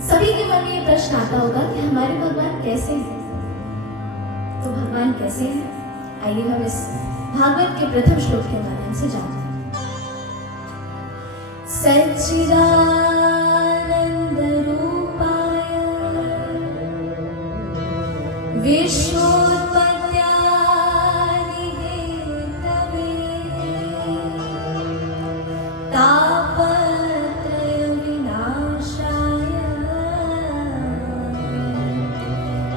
सभी के मन में ये प्रश्न आता होगा कि हमारे भगवान कैसे हैं। तो भगवान कैसे हैं, आइए हम इस भागवत के प्रथम श्लोक के माध्यम से जानते हैं। सच्चिदानंद रूपाय विश्वोत्पत्त्यादि हेतवे तापत्रय विनाशाय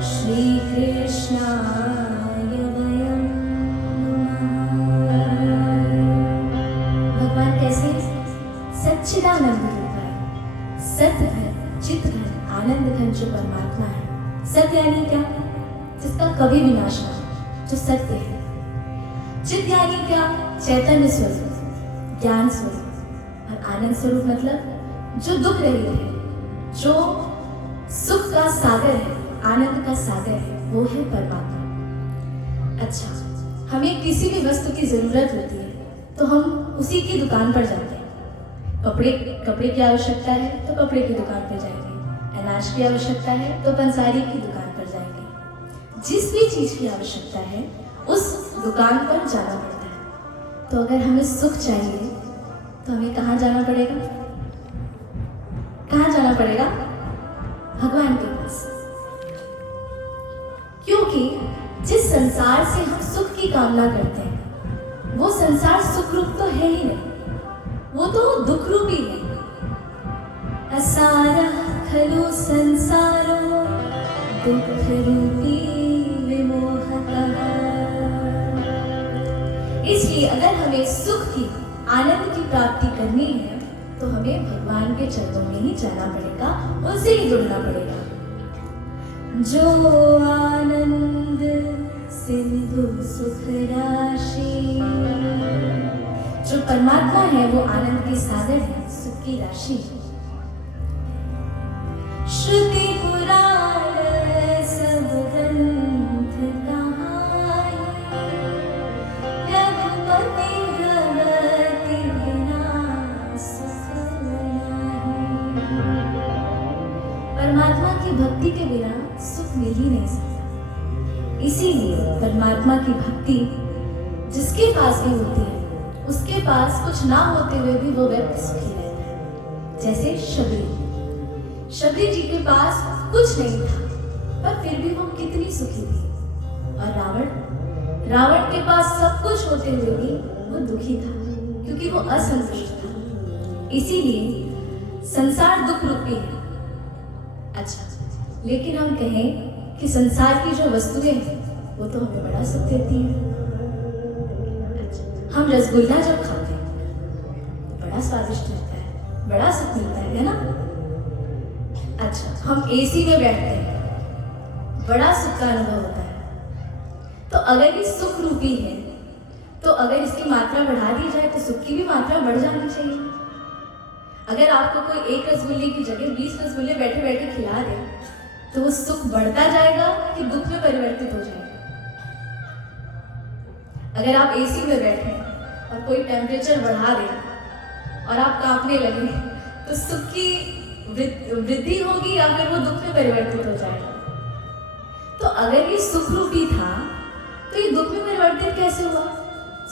श्री कृष्णाय वयं नमः। भगवान कैसे हैं? सच्चिदानंद रूप है, सत्य घन, चित घन, आनंद घन जो परमात्मा है। सत्य यानी क्या? जिसका कभी विनाश ना हो, जो सत्य है। चित यानी क्या? चैतन्य स्वरूप, ज्ञान स्वरूप। और आनंद स्वरूप मतलब जो दुख रहित है, जो सुख का सागर है, आनंद का सागर है, वो है परमात्मा। अच्छा, हमें किसी भी वस्तु की जरूरत होती है तो हम उसी की दुकान पर जाते हैं। कपड़े की आवश्यकता है तो कपड़े की दुकान पर जाएंगे, अनाज की आवश्यकता है तो पंसारी की दुकान पर जाएंगे। जिस भी चीज की आवश्यकता है उस दुकान पर जाना पड़ता है। तो अगर हमें सुख चाहिए तो हमें कहाँ जाना पड़ेगा? कहाँ जाना पड़ेगा? भगवान के पास। क्योंकि जिस संसार से हम सुख की कामना करते हैं वो संसार सुख रूप तो है ही नहीं, वो तो दुख रूपी है। असारः खलु संसारो दुख रूपी विमोहः। इसलिए अगर हमें सुख की, आनंद की प्राप्ति करनी है तो हमें भगवान के चरणों में ही जाना पड़ेगा, उनसे ही जुड़ना पड़ेगा। जो आनंद सिंधु सुख राशि, जो परमात्मा है वो आनंद के सागर है, सुख की राशि है। श्रुति पुराण सब ग्रंथ कहाई, रघुपति भगति बिना सुख नाही। परमात्मा की भक्ति के बिना सुख मिल ही नहीं सकता। इसीलिए परमात्मा की भक्ति जिसके पास भी होती है, उसके पास कुछ ना होते हुए भी वो व्यक्ति सुखी रहता है। जैसे शबरी जी के पास कुछ नहीं था पर फिर भी वो कितनी सुखी थी। और रावण के पास सब कुछ होते हुए भी वो दुखी था क्योंकि वो असंतुष्ट था। इसीलिए संसार दुख रूपी है। अच्छा, लेकिन हम कहें कि संसार की जो वस्तुएं हैं वो तो हमें बड़ा सुख देती हैं। अच्छा, हम रसगुल्ला जब खाते हैं बड़ा स्वादिष्ट लगता है, बड़ा सुख मिलता है ना? अच्छा, हम एसी में बैठते हैं, बड़ा सुख का अनुभव होता है। तो अगर ये सुख रूपी है तो अगर इसकी मात्रा बढ़ा दी जाए तो सुख की भी मात्रा बढ़ जानी चाहिए। अगर आपको कोई एक रसगुल्ले की जगह 20 रसगुल्ले बैठे बैठे खिला दे तो वो सुख बढ़ता जाएगा कि दुख में परिवर्तित हो जाएगा? अगर आप एसी में बैठे और कोई टेम्परेचर बढ़ा दे और आप कांपने लगे तो सुख की वृद्धि होगी या फिर वो दुख में परिवर्तित हो जाएगा? तो अगर ये सुख रूपी था तो ये दुख में परिवर्तित कैसे हुआ?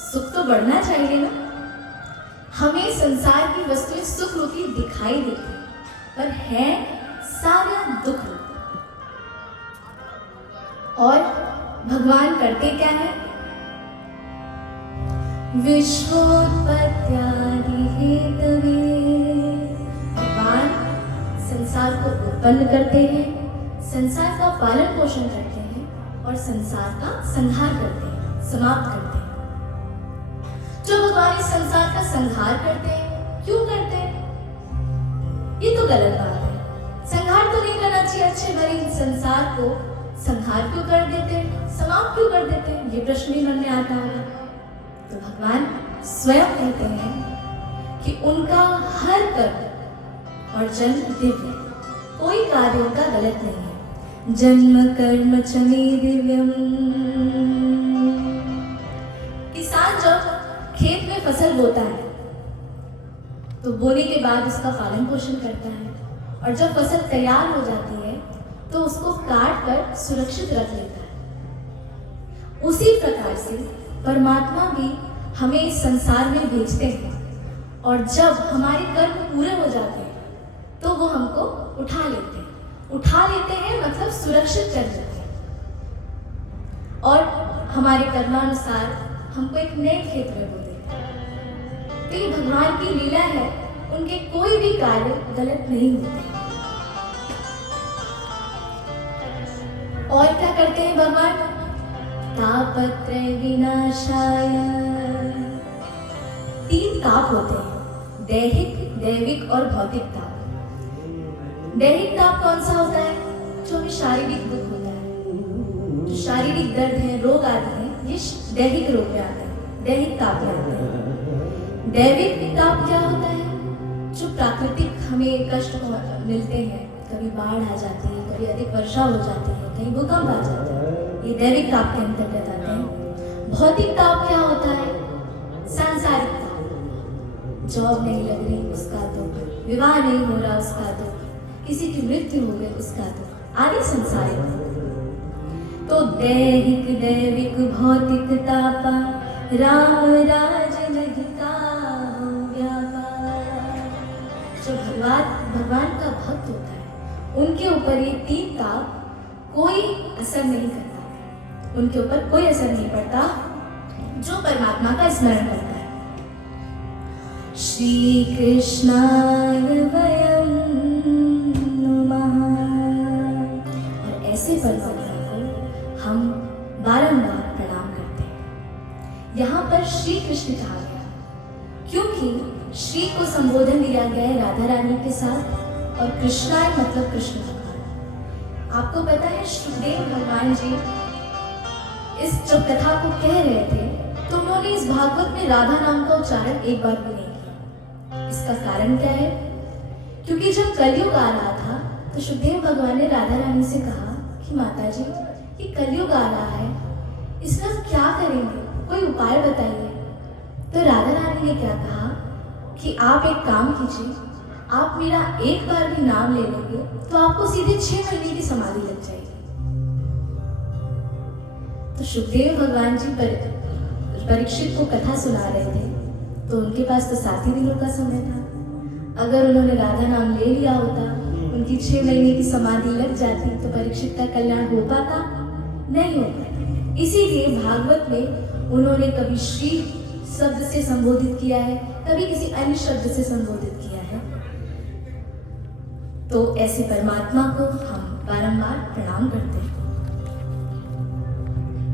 सुख तो बढ़ना चाहिए ना। हमें संसार की वस्तुएं सुख रूपी दिखाई देती पर है सारा दुख रूपी। और भगवान करते क्या है? विश्वोत्पत्त्यादि हेतवे, भगवान संसार को उत्पन्न करते हैं, संसार का पालन पोषण करते हैं और संसार का संहार करते हैं, समाप्त करते हैं। जो भगवान इस संसार का संहार करते हैं, क्यों करते हैं? ये तो गलत बात है। संहार तो नहीं करना चाहिए। अच्छे भले संसार को संहार क्यों कर देते हैं, समाप्त क्यों कर देते हैं? ये प्रश्न भी मन में आता होगा। तो भगवान स्वयं कहते हैं कि उनका हर कर्म और जन्म दिव्य, कोई कार्य उनका गलत नहीं है। जन्म कर्म च मे दिव्यम। किसान जब खेत में फसल बोता है तो बोने के बाद उसका पालन पोषण करता है, और जब फसल तैयार हो जाती है तो उसको काट कर सुरक्षित रख लेता है। उसी प्रकार से परमात्मा भी हमें इस संसार में भेजते हैं और जब हमारे कर्म पूरे हो जाते हैं तो वो हमको उठा लेते हैं मतलब सुरक्षित कर लेते हैं और हमारे कर्मानुसार हमको एक नए खेत में बो देते हैं। तो ये भगवान की लीला है, उनके कोई भी कार्य गलत नहीं होते। और क्या करते हैं भगवान? तापत्रय विनाशाय। 3 ताप होते हैं, दैहिक, दैविक और भौतिक ताप। दैहिक ताप कौन सा होता है? जो हमें शारीरिक दुख होता है, जो शारीरिक दर्द है, रोग आते हैं, ये दैहिक रोग में आते हैं, दैहिक ताप में आते हैं। दैविक ताप क्या होता है? जो प्राकृतिक हमें कष्ट मिलते हैं, कभी बाढ़ आ जाती है, कभी अधिक वर्षा हो जाती है, कहीं भूकंप आ जाता है, ये दैविक ताप के अंतर्गत आते हैं। भौतिक ताप क्या होता है? सांसारिक ताप, जॉब नहीं लग रही उसका दुख, विवाह नहीं हो रहा उसका दुख, किसी की मृत्यु हो गई उसका दुख, आदि संसारिक। तो दैहिक, दैविक, भौतिक तापा राम राज नहीं काहू व्यापा। जो भगवान का भक्त होता है उनके ऊपर ये 3 ताप कोई असर नहीं करता, उनके ऊपर कोई असर नहीं पड़ता जो परमात्मा का स्मरण करता है। श्री कृष्णाय वयं नमः। और ऐसे परमात्मा को हम बारंबार प्रणाम करते हैं। यहाँ पर श्री कृष्ण कहा गया क्योंकि श्री को संबोधन दिया गया है राधा रानी के साथ और कृष्णाय मतलब कृष्ण भगवान। आपको पता है सुखदेव भगवान जी इस जब कथा को कह रहे थे तो उन्होंने इस भागवत में राधा नाम का उच्चारण एक बार भी नहीं किया। इसका कारण क्या है? क्योंकि जब कलयुग आ रहा था तो सुखदेव भगवान ने राधा रानी से कहा कि माता जी ये कलयुग आ रहा है, इसमें हम क्या करेंगे, कोई उपाय बताइए। तो राधा रानी ने क्या कहा कि आप एक काम कीजिए, आप मेरा एक बार भी नाम ले लेंगे तो आपको सीधे 6 महीने की समाधि लग जाएगी। तो सुखदेव भगवान जी परीक्षित को कथा सुना रहे थे तो उनके पास तो 7 ही दिनों का समय था। अगर उन्होंने राधा नाम ले लिया होता, उनकी 6 महीने की समाधि लग जाती तो परीक्षित का कल्याण हो पाता? नहीं होता। इसीलिए भागवत में उन्होंने कभी श्री शब्द से संबोधित किया है, कभी किसी अन्य शब्द से संबोधित किया है। तो ऐसे परमात्मा को हम बारंबार प्रणाम करते हैं।